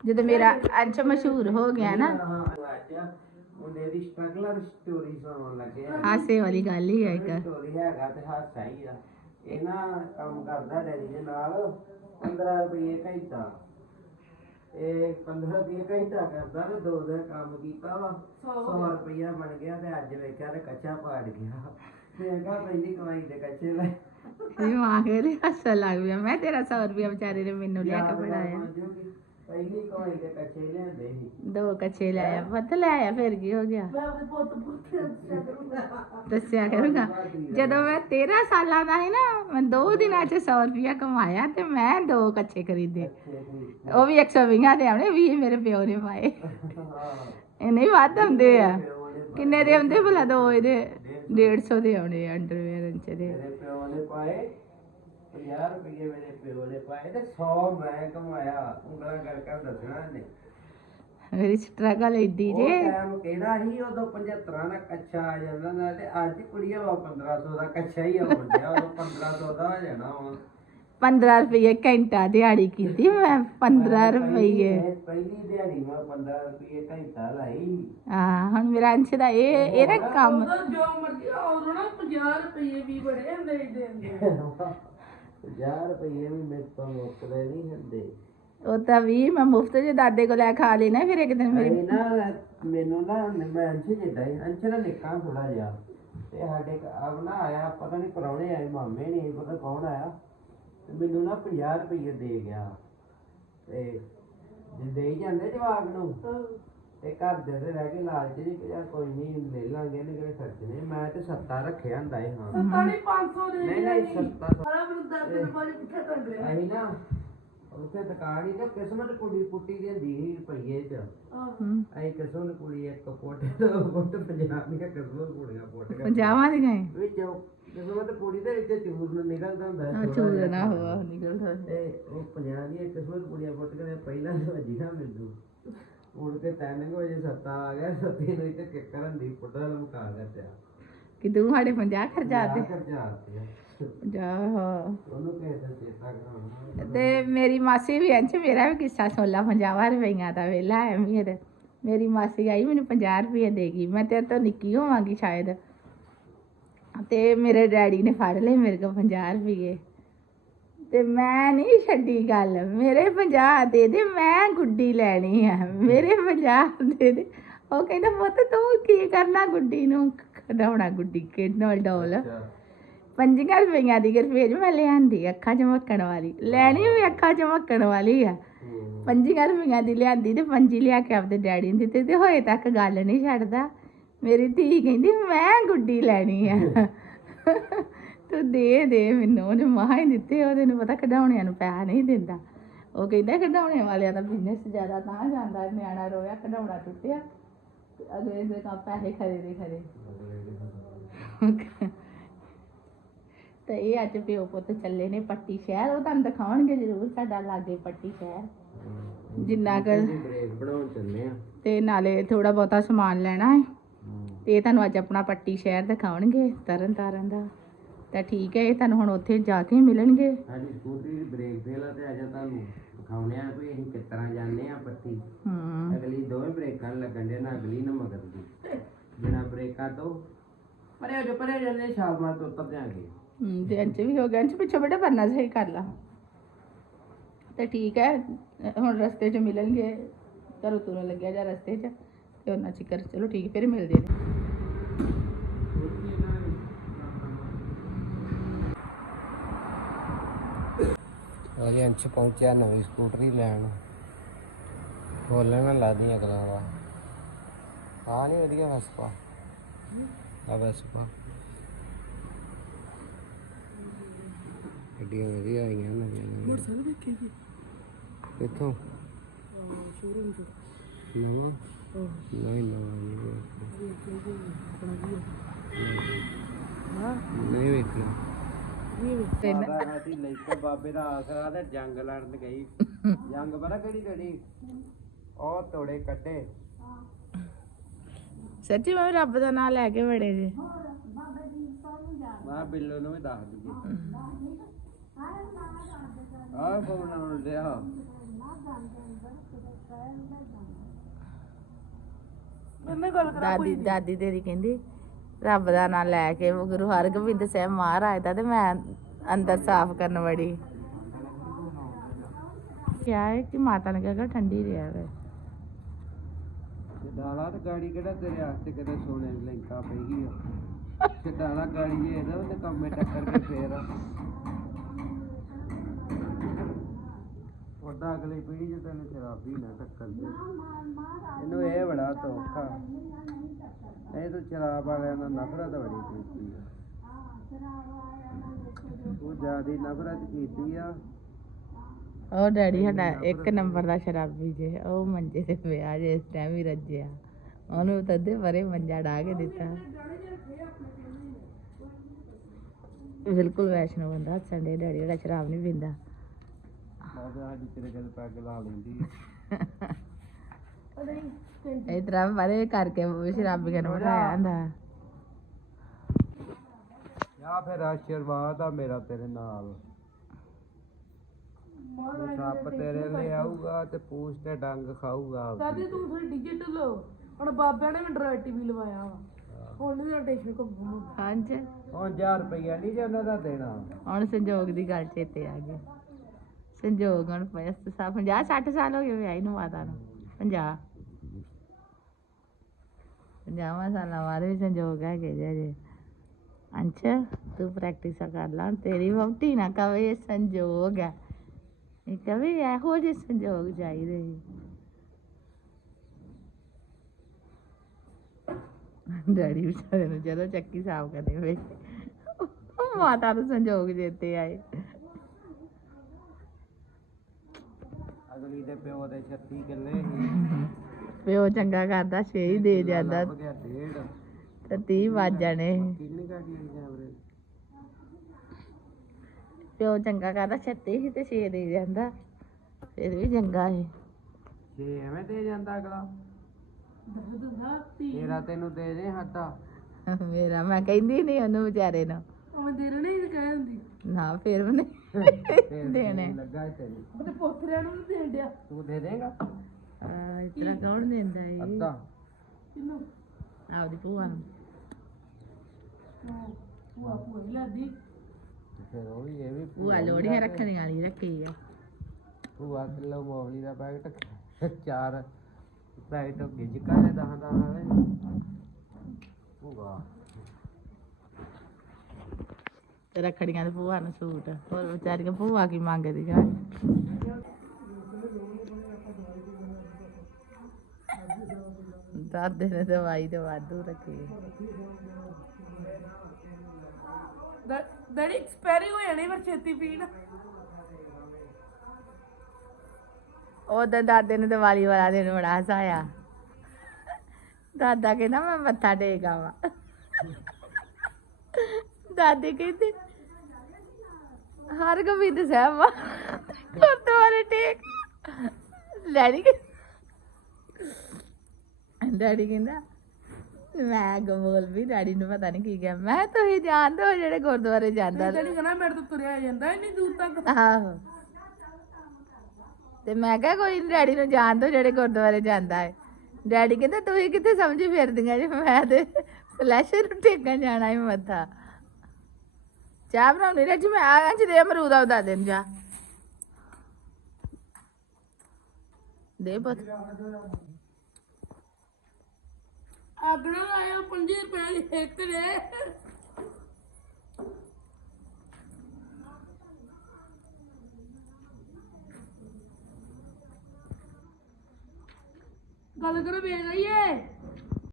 ਜਦੋਂ ਮੇਰਾ ਅੰਸ਼ ਮਸ਼ਹੂਰ ਹੋ ਗਿਆ ਨਾ। ਉਹਦੇ ਦੀ ਸਟਰਗਲਰ ਸਟੋਰੀ ਸੁਣਾਉਣ ਲੱਗੇ ਆ ਹਾਸੇ ਵਾਲੀ ਗੱਲ ਹੀ ਹੈ ਇੱਕ। ਸਟੋਰੀ ਹੈਗਾ ਤੇ ਹਾਸਾ ਹੀ ਆ ਇਹ ਨਾ ਕੰਮ ਕਰਦਾ ਡੈਡੀ ਦੇ ਨਾਲ 15 ਰੁਪਏ ਘੰਟਾ ਇਹ 15 ਰੁਪਏ ਘੰਟਾ ਕਰਦਾ ਤੇ ਦੋ ਦਿਨ ਕੰਮ ਕੀਤਾ ਵਾ 100 ਰੁਪਇਆ ਬਣ ਗਿਆ ਤੇ ਅੱਜ ਵੇਖਿਆ ਤੇ ਕੱਚਾ ਪਾੜ ਗਿਆ ਮੈਂ ਕਿਹਾ ਪਹਿਲੀ ਕਮਾਈ ਦੇ ਕੱਚੇ ਲੈ ਇਹ ਮਾਂ ਕਹਿੰਦੀ ਹੱਸਣ ਲੱਗ ਪਿਆ? ਮੈਂ ਤੇਰਾ 100 ਰੁਪਇਆ ਵਿਚਾਰੇ ਨੇ ਮੈਨੂੰ ਲਿਆ ਕੇ ਫੜਾਇਆ ਪਹਿਲੀ ਕਮਾਈ ਦੇ ਕੱਚੇ ਲਿਆਂਦੇ ਸੀ। ਦੋ ਕੱਚੇ ਲਾਇਆ ਪਤਾ ਲਾਇਆ ਫਿਰ ਕੀ ਹੋ ਗਿਆ? ਦੱਸਿਆ ਕਰੂੰਗਾ। ਜਦੋਂ ਮੈਂ 13 ਸਾਲਾਂ ਦਾ ਸੀ ਨਾ ਮੈਂ ਦੋ ਦਿਨਾਂ 'ਚ 100 ਰੁਪਇਆ ਕਮਾਇਆ ਤੇ ਮੈਂ ਦੋ ਕੱਚੇ ਖਰੀਦੇ। ਉਹ ਵੀ 120 ਦੇ ਆਉਣੇ 20 ਮੇਰੇ ਪਿਓ ਨੇ ਪਾਏ। ਇਹ ਨਹੀਂ ਵੱਧ ਹੁੰਦੇ ਆ। ਕਿੰਨੇ ਦੇ ਹੁੰਦੇ ਭਲਾ ਦੋ ਇਹਦੇ? 150 ਦੇ ਆਉਣੇ ਅੰਡਰਵੇਅਰ ਇੰਚ ਦੇ। ਮੇਰੇ ਪਿਓ ਨੇ ਪਾਏ। 50 ਰੁਪਏ ਮੇਰੇ ਪਿਓ ਨੇ ਪਾਏ ਤੇ 100 ਮੈਂ ਕਮਾਇਆ ਉਂਗਲਾਂ ਕਰ ਕਰ ਦੱਸਣਾ ਨੇ ਮੇਰੀ ਸਟਰਗਲ ਉਹ ਜੇ। ਟਾਈਮ ਕਿਹੜਾ ਸੀ? ਉਦੋਂ 75 ਦਾ ਕੱਚਾ ਆ ਜਾਂਦਾ ਨਾ ਤੇ ਅੱਜ ਕੁੜੀਆਂ ਵਾ 1500 ਦਾ ਕੱਚਾ ਹੀ ਆਉਣ ਡਿਆ ਉਦੋਂ 1500 ਦਾ ਹੋ ਜਾਣਾ ਵਾ 15 ਰੁਪਏ ਘੰਟਾ ਦਿਹਾੜੀ ਕੀਤੀ ਮੈਂ 15 ਰੁਪਏ ਪਹਿਲੀ- ਦਿਹਾੜੀ ਮੈਂ 15 ਰੁਪਏ ਘੰਟਾ ਲਾਈ। ਹਾਂ ਹੁਣ ਮੇਰਾ ਅੰਸ਼ ਦਾ ਇਹ ਇਹ ਨਾ ਕੰਮ ਜੋ ਮਰਜ਼ੀ ਆਉਂ ਨਾ 50 ਰੁਪਏ ਵੀ ਬੜੇ ਹੁੰਦੇ ਇਹਦੇ ਅੰਦਰ 50 ਰੁਪਏ ਵੀ ਮੇਰੇ ਤੋਂ ਮੁੱਕਦੇ ਨਹੀਂ ਹੁੰਦੇ। ਉਹ ਤਾਂ ਵੀ ਮੈਂ ਮੁਫਤ ਚ ਦਾਦੇ ਕੋਲ ਲੈ ਖਾ ਲੈਣਾ ਫਿਰ ਇੱਕ ਦਿਨ ਮੇਰੀ ਮੇਰੀ ਨਾ ਮੈਨੂੰ ਨਾ ਮੈਂ ਅੰਸ਼ ਜਿੱਦਾਂ ਹੀ ਅੰਸ਼ ਦਾ ਨਿੱਕਾ ਥੋੜਾ ਜਿਹਾ। ਤੇ ਸਾਡੇ ਆਪ ਨਾ ਆਇਆ ਪਤਾ ਨਹੀਂ ਪਰੌਣੇ ਆਏ ਮਾਮੇ ਨਹੀਂ ਪਤਾ ਕੌਣ ਆਇਆ। ਤੇ ਮੈਨੂੰ ਨਾ 50 ਰੁਪਏ ਦੇ ਗਿਆ। ਤੇ ਜੇ ਦੇ ਜਾਂਦੇ ਜਵਾਬ ਨੂੰ। ਤੇ ਘਰ ਦੇ ਤੇ ਰਹਿ ਕੇ ਲਾਲਚ ਜੀ ਕਿ ਯਾਰ ਕੋਈ ਨਹੀਂ ਲੈ ਲਾਂਗੇ ਨੇ ਕਿਹੜੇ ਖਰਚਣੇ। ਮੈਂ ਤੇ ਸੱਤਾ ਰੱਖਿਆ ਹੁੰਦਾ ਇਹ ਹਾਂ। ਸਤਾਣੀ 500 ਦੇ ਨਹੀਂ ਨਹੀਂ ਸੱਤਾ ਸਾਰਾ ਮੈਨੂੰ ਦਰਦ ਦੇ ਬਾਰੇ ਪੁੱਛਿਆ ਕਰ ਅਸੀਂ ਨਾ ਉੱਥੇ ਦੁਕਾਨ ਹੀ ਤੇ ਕਿਸਮਤ ਕੁੜੀ ਪੁੱਟੀ ਦੀ ਹੁੰਦੀ ਸੀ ਰੁਪਈਏ ਚ। ਅਸੀਂ ਕਿਸਮਤ ਕੁੜੀ ਇੱਕ ਪੁੱਟ ਪੁੱਟ ਪੰਜਾਬ ਦੀਆਂ ਕਿਸਮਤ ਕੁੜੀਆਂ ਪੁੱਟ ਕੇ ਪੰਜਾਵਾਂ ਦੀ ਗਏ ਵਿੱਚ ਕਿਸਮਤ ਕੁੜੀ ਦੇ ਵਿੱਚ ਚੂਰਨ ਨਿਕਲਦਾ ਹੁੰਦਾ ਥੋੜ੍ਹਾ ਚੂਰ। ਨਾ ਹੋਆ ਨਿਕਲਦਾ ਤੇ ਉਹ ਪੰਜਾਬ ਦੀਆਂ ਕਿਸਮਤ ਕੁੜੀਆਂ ਪੁੱਟ ਕੇ ਪਹਿਲਾਂ ਸਵੱਜੀ ਨਾ ਉੜ ਕੇ ਤੈਨੂੰ ਵਜੇ ਸੱਤਾ ਆ ਗਿਆ ਸੱਤੇ ਨੂੰ ਇੱਥੇ ਕਿੱਕਰ ਹੁੰਦੀ ਪੁੱਟਾ ਲਮਕਾ ਦਿੱਤਾ ਕਿ ਤੂੰ ਸਾਡੇ 50 ਖਰਚਾ ਦੇ ਖਰਚਾ ਆਤੇ ਜਾ ਉਹਨੂੰ ਕਿਸੇ ਦਾ ਚੇਤਾ ਕਰਾਉਣਾ ਤੇ ਮੇਰੀ ਮਾਸੀ ਵੀ ਅੰਸ਼ ਮੇਰਾ ਵੀ ਕਿੱਸਾ ਸੋਲਾ 50 ਰੁਪਈਆਂ ਦਾ ਵੇਲਾ ਹੈ ਮੇਰੇ ਮੇਰੀ ਮਾਸੀ ਆਈ ਮੈਨੂੰ 50 ਰੁਪਏ ਦੇਗੀ ਮੈਂ ਤੇਰੇ ਤੋਂ ਨਿੱਕੀ ਹੋਵਾਂਗੀ ਸ਼ਾਇਦ। ਤੇ ਮੇਰੇ ਡੈਡੀ ਨੇ ਫੜ ਲਏ ਮੇਰੇ ਕੋਲ 50 ਰੁਪਏ ਤੇ ਮੈਂ ਨਹੀਂ ਛੱਡੀ ਗੱਲ। ਮੇਰੇ 50 ਦੇ ਦੇ ਮੈਂ ਗੁੱਡੀ ਲੈਣੀ ਆ। ਮੇਰੇ 50 ਦੇ ਦੇ। ਉਹ ਕਹਿੰਦਾ ਪੁੱਤ ਤੂੰ ਕੀ ਕਰਨਾ ਗੁੱਡੀ ਨੂੰ? ਖਡਾਉਣਾ ਗੁੱਡੀ ਕਿੰਨੋ ਡੋਲ। ਪੰਜੀਆਂ ਰੁਪਈਆਂ ਦੀ ਗਰਫੇਜ ਮੈਂ ਲਿਆਂਦੀ ਅੱਖਾਂ ਚਮਕਣ ਵਾਲੀ। ਲੈਣੀ ਵੀ ਅੱਖਾਂ ਚਮਕਣ ਵਾਲੀ ਆ। ਪੰਜੀਆਂ ਰੁਪਈਆਂ ਦੀ ਲਿਆਂਦੀ ਤੇ ਪੰਜੀ ਲਿਆ ਕੇ ਆਪਦੇ ਡੈਡੀ ਨੂੰ ਦਿੱਤੇ ਤੇ ਹੋਏ ਤੱਕ ਗੱਲ ਨਹੀਂ ਛੱਡਦਾ। ਮੇਰੀ ਧੀ ਕਹਿੰਦੀ ਮੈਂ ਗੁੱਡੀ ਲੈਣੀ ਆ। ਤੂੰ ਦੇ ਦੇ ਮੈਨੂੰ। ਉਹਨੇ ਮਹਾ ਹੀ ਦਿੱਤੇ ਉਹਦੇ ਨੂੰ ਪਤਾ ਕਢਾਉਣਿਆਂ ਨੂੰ ਪੈਸਾ ਨਹੀਂ ਦਿੰਦਾ। ਉਹ ਕਹਿੰਦਾ ਕਢਾਉਣੇ ਵਾਲਿਆਂ ਦਾ ਬਿਜ਼ਨਸ ਜ਼ਿਆਦਾ ਤਾਂ ਜਾਂਦਾ ਨਿਆਣਾ ਰੋਇਆ ਕਢਾਉਣਾ ਟੁੱਟਿਆ। ਤੇ ਅਗਲੇ ਦੇ ਕਾ ਪੈਸੇ ਖਰੇ ਦੇ ਖਰੇ। ਤੇ ਇਹ ਅੱਜ ਪਿਓ ਪੁੱਤ ਚੱਲੇ ਨੇ ਪੱਟੀ ਸ਼ਹਿਰ। ਉਹ ਤੁਹਾਨੂੰ ਦਿਖਾਉਣਗੇ ਜ਼ਰੂਰ ਸਾਡਾ ਲਾਗੇ ਪੱਟੀ ਸ਼ਹਿਰ। ਜਿੰਨਾ ਕੁ ਬ੍ਰੇਕ ਬਣਾਉਣ ਚੱਲੇ ਆ। ਤੇ ਨਾਲੇ ਥੋੜਾ ਬਹੁਤਾ ਸਮਾਨ ਲੈਣਾ ਹੈ। ਤੇ ਇਹ ਤੁਹਾਨੂੰ ਅੱਜ ਆਪਣਾ ਪੱਟੀ ਸ਼ਹਿਰ ਦਿਖਾਉਣਗੇ ਤਰਨ ਤਾਰਨ ਦਾ। ਤਾਂ ਠੀਕ ਹੈ ਇਹ ਤੁਹਾਨੂੰ ਹੁਣ ਉੱਥੇ ਜਾ ਕੇ ਮਿਲਣਗੇ। ਸਾਡੀ ਸਕੂਟਰੀ ਦੀ ਬ੍ਰੇਕ ਫੇਲ ਆ ਤੇ ਅੱਜ ਤੁਹਾਨੂੰ ਦਿਖਾਉਣੇ ਆ ਵੀ ਅਸੀਂ ਕਿਸ ਤਰ੍ਹਾਂ ਜਾਂਦੇ ਆ ਪੱਟੀ ਹੂੰ। ਅਗਲੀ ਦੋਵੇਂ ਬ੍ਰੇਕਾਂ ਲੱਗਣ ਦੇ ਨਾ ਅਗਲੀ ਨਾ ਮਗਰ ਦੀ। ਬਿਨਾ ਬ੍ਰੇਕਾਂ ਤੋਂ। ਪਰੇ ਜੋ ਪਰੇ ਜਾਂਦੇ ਸ਼ਾਮਾਂ ਤੋਂ ਉੱਤਰ ਜਾਾਂਗੇ ਹੂੰ ਤੇ ਅੰਚ ਵੀ ਹੋ ਗਿਆ ਅੰਚ ਪਿੱਛੇ ਬੇਟਾ ਪਰਨਾ ਸਹੀ ਕਰ ਲਾ। ਤੇ ਠੀਕ ਹੈ ਹੁਣ ਰਸਤੇ 'ਚ ਮਿਲਣਗੇ। ਘਰੋਂ ਤੁਰਨ ਲੱਗਿਆ ਜਾਂ ਰਸਤੇ 'ਚ ਤੇ ਉਹਨਾਂ ਚਿਕਰ ਚਲੋ ਠੀਕ ਫਿਰ ਮਿਲਦੇ ਨੇ। ਅਜੇ ਅੰਸ਼ ਪਹੁੰਚਿਆ ਨਵੀਂ ਸਕੂਟਰੀ ਲੈਣ ਬੋਲਣ ਲਾ ਦੀ ਅਗਲਾ ਵਾ ਆ ਨਹੀਂ ਵਧੀਆ ਵਸਪਾ? ਆ ਵਸਪਾ। ਗੱਡੀਆਂ ਵਧੀਆ ਆਈਆਂ ਨਵੀਆਂ ਮੋਟਰਸਾਈਕਲ ਵੇਖੀ ਜੀ ਕਿੱਥੋਂ? ਸ਼ੋਰੂਮ ਚ। ਨਵਾਂ? ਨਹੀਂ ਨਵਾਂ ਨਹੀਂ ਹਾਂ। ਨਹੀਂ ਵੇਖਣਾ ਤਿੰਨ ਸਾਡੀ ਲੈ ਕੇ ਬਾਬੇ ਦਾ ਆਸਰਾ ਤੇ ਜੰਗ ਲੜਨ ਗਈ। ਜੰਗ ਪਤਾ ਕਿਹੜੀ ਕਿਹੜੀ ਉਹ ਤੋੜੇ ਕੱਢੇ। ਸੱਚੀ ਮੈਂ ਰੱਬ ਦਾ ਨਾਮ ਲੈ ਕੇ ਬੜੇ ਜੇ। ਮੈਂ ਬਿੱਲੋ ਨੂੰ ਵੀ ਦੱਸ ਦਈਏ ਆਹ ਫੋਨ ਆਉਣ ਡਿਆ ਮੈਨੇ ਗੱਲ ਕਰਾਂ ਦਾਦੀ ਦਾਦੀ ਤੇਰੀ ਕਹਿੰਦੀ ਰੱਬ ਦਾ ਨਾਂ ਲੈ ਕੇ ਗੁਰੂ ਹਰਗੋਬਿੰਦ ਸਾਹਿਬ ਮਹਾਰਾਜ ਦਾ ਤੇ ਮੈਂ ਅੰਦਰ ਸਾਫ਼ ਕਰਨ ਵੜੀ। ਕਿਹਾ ਹੈ ਕਿ ਮਾਤਾ ਨੇ ਕਿਹਾ ਠੰਡੀ ਰਿਹਾ ਵੇ। ਡਾਲਾ ਤੇ ਗਾੜੀ ਕਿਹੜਾ ਤੇਰੇ ਵਾਸਤੇ ਕਿਤੇ ਸੋਨੇ ਦੀ ਲੈਂਕਾ ਪਈ ਆ? ਤੇ ਗਾੜੀ ਜੇ ਇਹਦਾ ਉਹਨੇ ਕੰਮੇ ਟੱਕਰ ਕੇ ਫੇਰ ਉਹਦਾ ਅਗਲੀ ਪੀੜ੍ਹੀ ਚ ਤੈਨੂੰ ਸ਼ਰਾਬੀ ਨਾ ਟੱਕਰ ਦੇ। ਇਹਨੂੰ ਇਹ ਬੜਾ ਧੋਖਾ। ਇਹ ਤਾਂ ਸ਼ਰਾਬ ਵਾਲਿਆਂ ਨਾਲ ਨਫ਼ਰਤ ਬੜੀ ਕੀਤੀ ਆ। ਉਹ ਜਿਆਦੀ ਨਫ਼ਰਤ ਕੀਤੀ ਆ। ਉਹ ਡੈਡੀ ਸਾਡਾ ਇੱਕ ਨੰਬਰ ਦਾ ਸ਼ਰਾਬੀ ਜੇ ਉਹ ਮੰਜੇ ਤੇ ਪਿਆ ਜੇ ਇਸ ਟਾਈਮ ਹੀ ਰੱਜਿਆ। ਉਹਨੂੰ ਤੱਦੇ ਪਰੇ ਮੰਜਾ ਢਾ ਕੇ ਦਿੱਤਾ। ਬਿਲਕੁਲ ਵੈਸ਼ਨੋ ਬੰਦਾ ਸੰਡੇ ਡੈਡੀ ਜਿਹੜਾ ਸ਼ਰਾਬ ਨਹੀਂ ਪੀਂਦਾ। ਬਾਬਾ ਸਾਡੀ ਤੇਰੇ ਕੋਲ ਪੈਗ ਲਾ ਲੈਂਦੀ ਤਰ੍ਹਾਂ ਪਰੇ ਕਰਕੇ ਉਹ ਸ਼ਰਾਬੀਆਂ ਨੂੰ ਬਿਠਾਇਆ ਹੁੰਦਾ ਜਾਂ ਫਿਰ ਆਸ਼ੀਰਵਾਦ ਆ ਮੇਰਾ ਤੇਰੇ ਨਾਲ। ਜੇ ਸੱਪ ਤੇਰੇ ਲਈ ਆਊਗਾ ਤੇ ਪੂਛ ਤੇ ਡੰਗ ਖਾਊਗਾ। ਦਾਦੀ ਤੂੰ ਥੋੜੀ ਡਿਜੀਟਲ ਹੁਣ ਬਾਬਿਆਂ ਨੇ ਵੀ ਐਂਡਰੋਇਡ ਟੀਵੀ ਲਵਾਇਆ ਵਾ। ਹੁਣ ਨਹੀਂ ਟੈਨਸ਼ਨ ਘੁੰਮੂ ਹਾਂਜੀ। ਹੁਣ 1000 ਰੁਪਈਆ ਨਹੀਂ ਜੇ ਉਹਨਾਂ ਦਾ ਦੇਣਾ। ਹੁਣ ਸੰਜੋਗ ਦੀ ਗੱਲ ਚੇਤੇ ਆ ਗਈ। ਸੰਜੋਗ ਹੁਣ 50 50 60 ਸਾਲ ਹੋ ਗਏ ਵਿਆਹੀ ਨੂੰ ਮਾਤਾ ਨੂੰ। 50 ਪੰਜਾਹਾਂ ਸਾਲਾਂ ਬਾਅਦ ਵੀ ਸੰਜੋਗ ਹੈਗੇ ਜੇ ਅਜੇ ਅੰਸ਼, ਤੂੰ ਪ੍ਰੈਕਟਿਸ ਕਰ ਲਾ, ਤੇਰੀ ਵਹੁਟੀ ਨਾ ਕਵੇ ਇਹ ਸੰਜੋਗ ਹੈ। ਇਹ ਕਵੇ ਇਹੋ ਜਿਹੇ ਸੰਜੋਗ ਚਾਹੀਦੇ ਸੀ ਡੈਡੀ ਵਿਚਾਰੇ ਨੂੰ ਜਦੋਂ ਚੱਕੀ ਸਾਫ਼ ਕਰਨੀ ਵੇ ਮਾਤਾ ਨੂੰ ਸੰਜੋਗ ਦਿੱਤੇ ਆਏ। ਅਗਲੀ ਦੇ ਪਿਓ ਦੇ 36 ਕਿੱਲੇ ਪਿਓ ਚੰਗਾ ਕਰਦਾ ਛੇ ਹੀ ਦੇ ਜਾਂਦਾ। ਲੱਭ ਗਿਆ ਡੇਢ। ਤੇ 30 ਵੱਜ ਜਾਣੇ। ਕਿੰਨੀ ਕੈਮਰੇ ਪਿਓ ਚੰਗਾ ਕਰਦਾ 36 ਸੀ ਤੇ 6 ਦੇ ਜਾਂਦਾ। ਫਿਰ ਵੀ ਚੰਗਾ ਸੀ। ਛੇ ਐਵੇਂ ਦੇ ਜਾਂਦਾ ਅਗਲਾ। ਤੇਰਾ ਤੈਨੂੰ ਦੇ ਦੇ ਹੱਟਾ। ਮੇਰਾ ਮੈਂ ਕਹਿੰਦੀ ਨਹੀਂ ਉਹਨੂੰ ਵਿਚਾਰੇ ਨੂੰ। ਮੈਂ ਦੇ ਰਹੇ ਨਹੀਂ ਕਹਿ ਦਿੰਦੀ। ਨਾ ਫਿਰ ਵੀ ਨਹੀਂ ਫੇਰ ਦੇਣੇ। ਲੱਗਾ ਤੈਨੂੰ ਮੈਂ ਪੋਥਰਿਆਂ ਨੂੰ ਵੀ ਦੇਣ ਡਿਆ। ਤੂੰ ਦੇ ਦੇਗਾ? ਦਿੰਦਾ ਈ ਅੱਧਾ। ਕਿਨੂੰ? ਆਪਦੀ ਭੂਆ ਲੋੜੀਆਂ ਰੱਖਣ ਵਾਲੀ ਰੱਖੀ ਆ। ਭੂਆ ਕਿਲੋ ਮੋਵਲੀ ਦਾ ਪੈਕਟ ਚਾਰ ਪੈਕਟ ਗਿਜਕਾ ਨੇ ਦਹਾਂ ਦਹਾਂ ਵਾਲੇ। ਭੂਆ। ਰੱਖੜੀਆਂ ਦੇ ਭੂਆ ਨੂੰ ਸੂਟ। ਹੋਰ ਵਿਚਾਰੀਆਂ ਭੂਆ ਕੀ ਮੰਗਦੀ ਦਾਦੇ ਨੇ ਦਵਾਈ ਤੇ ਵਾਧੂ ਰੱਖੀ। ਡੈਡੀ ਐਕਸਪਾਇਰੀ ਹੋ ਜਾਣੀ ਪਰ ਛੇਤੀ ਪੀਣ। ਉਹਦਾ ਦਾਦੇ ਨੇ ਦੀਵਾਲੀ ਵਾਲਾ ਦਿਨ ਬੜਾ ਹਸਾਇਆ। ਦਾਦਾ ਕਹਿੰਦਾ ਮੈਂ ਮੱਥਾ ਟੇਕ ਆਵਾਂ। ਦਾਦੀ ਕਹਿੰਦੀ ਹਰ ਗੋਬਿੰਦ ਸਾਹਿਬ ਗੁਰਦੁਆਰੇ ਟੇਕ। ਕਹਿੰਦਾ ਡੈਡੀ ਕਹਿੰਦਾ ਮੈਂ ਅੱਗੋਂ ਬੋਲ ਵੀ ਡੈਡੀ ਨੂੰ ਪਤਾ ਨਹੀਂ ਕੀ ਗਿਆ ਮੈਂ ਤੁਸੀਂ ਜਾਣਦੇ ਹੋ ਜਿਹੜੇ ਗੁਰਦੁਆਰੇ ਜਾਂਦਾ ਡੈਡੀ ਕਹਿੰਦਾ ਮੇਰੇ ਤੋਂ ਤੁਰਿਆ ਜਾਂਦਾ ਇੰਨੀ ਦੂਰ ਤੱਕ। ਆਹੋ। ਤੇ ਮੈਂ ਕਿਹਾ ਕੋਈ ਡੈਡੀ ਨੂੰ ਜਾਣ ਦੋ ਜਿਹੜੇ ਗੁਰਦੁਆਰੇ ਜਾਂਦਾ ਹੈ। ਡੈਡੀ ਕਹਿੰਦਾ ਤੁਸੀਂ ਕਿੱਥੇ ਸਮਝੀ ਫਿਰਦੀਆਂ ਜੀ? ਮੈਂ ਤੇ ਫਲੈਸ਼ ਨੂੰ ਟੇਕਣ ਜਾਣਾ ਹੀ ਮੱਥਾ। ਚਾਹ ਬਣਾਉਣੀ ਰੱਜ ਮੈਂ ਆ ਆਂ ਦੇ ਅਮਰੂਦ ਉਹਦਾ ਦੇਣ ਜਾ। ਦੇ ਬਸ ਅੱਗ ਨਾਲ ਆਇਆ 5 ਰੁਪਏ ਵਾਲੀ ਇੱਕ ਗੱਲ ਕਰੋ ਵੇਖ ਆਈਏ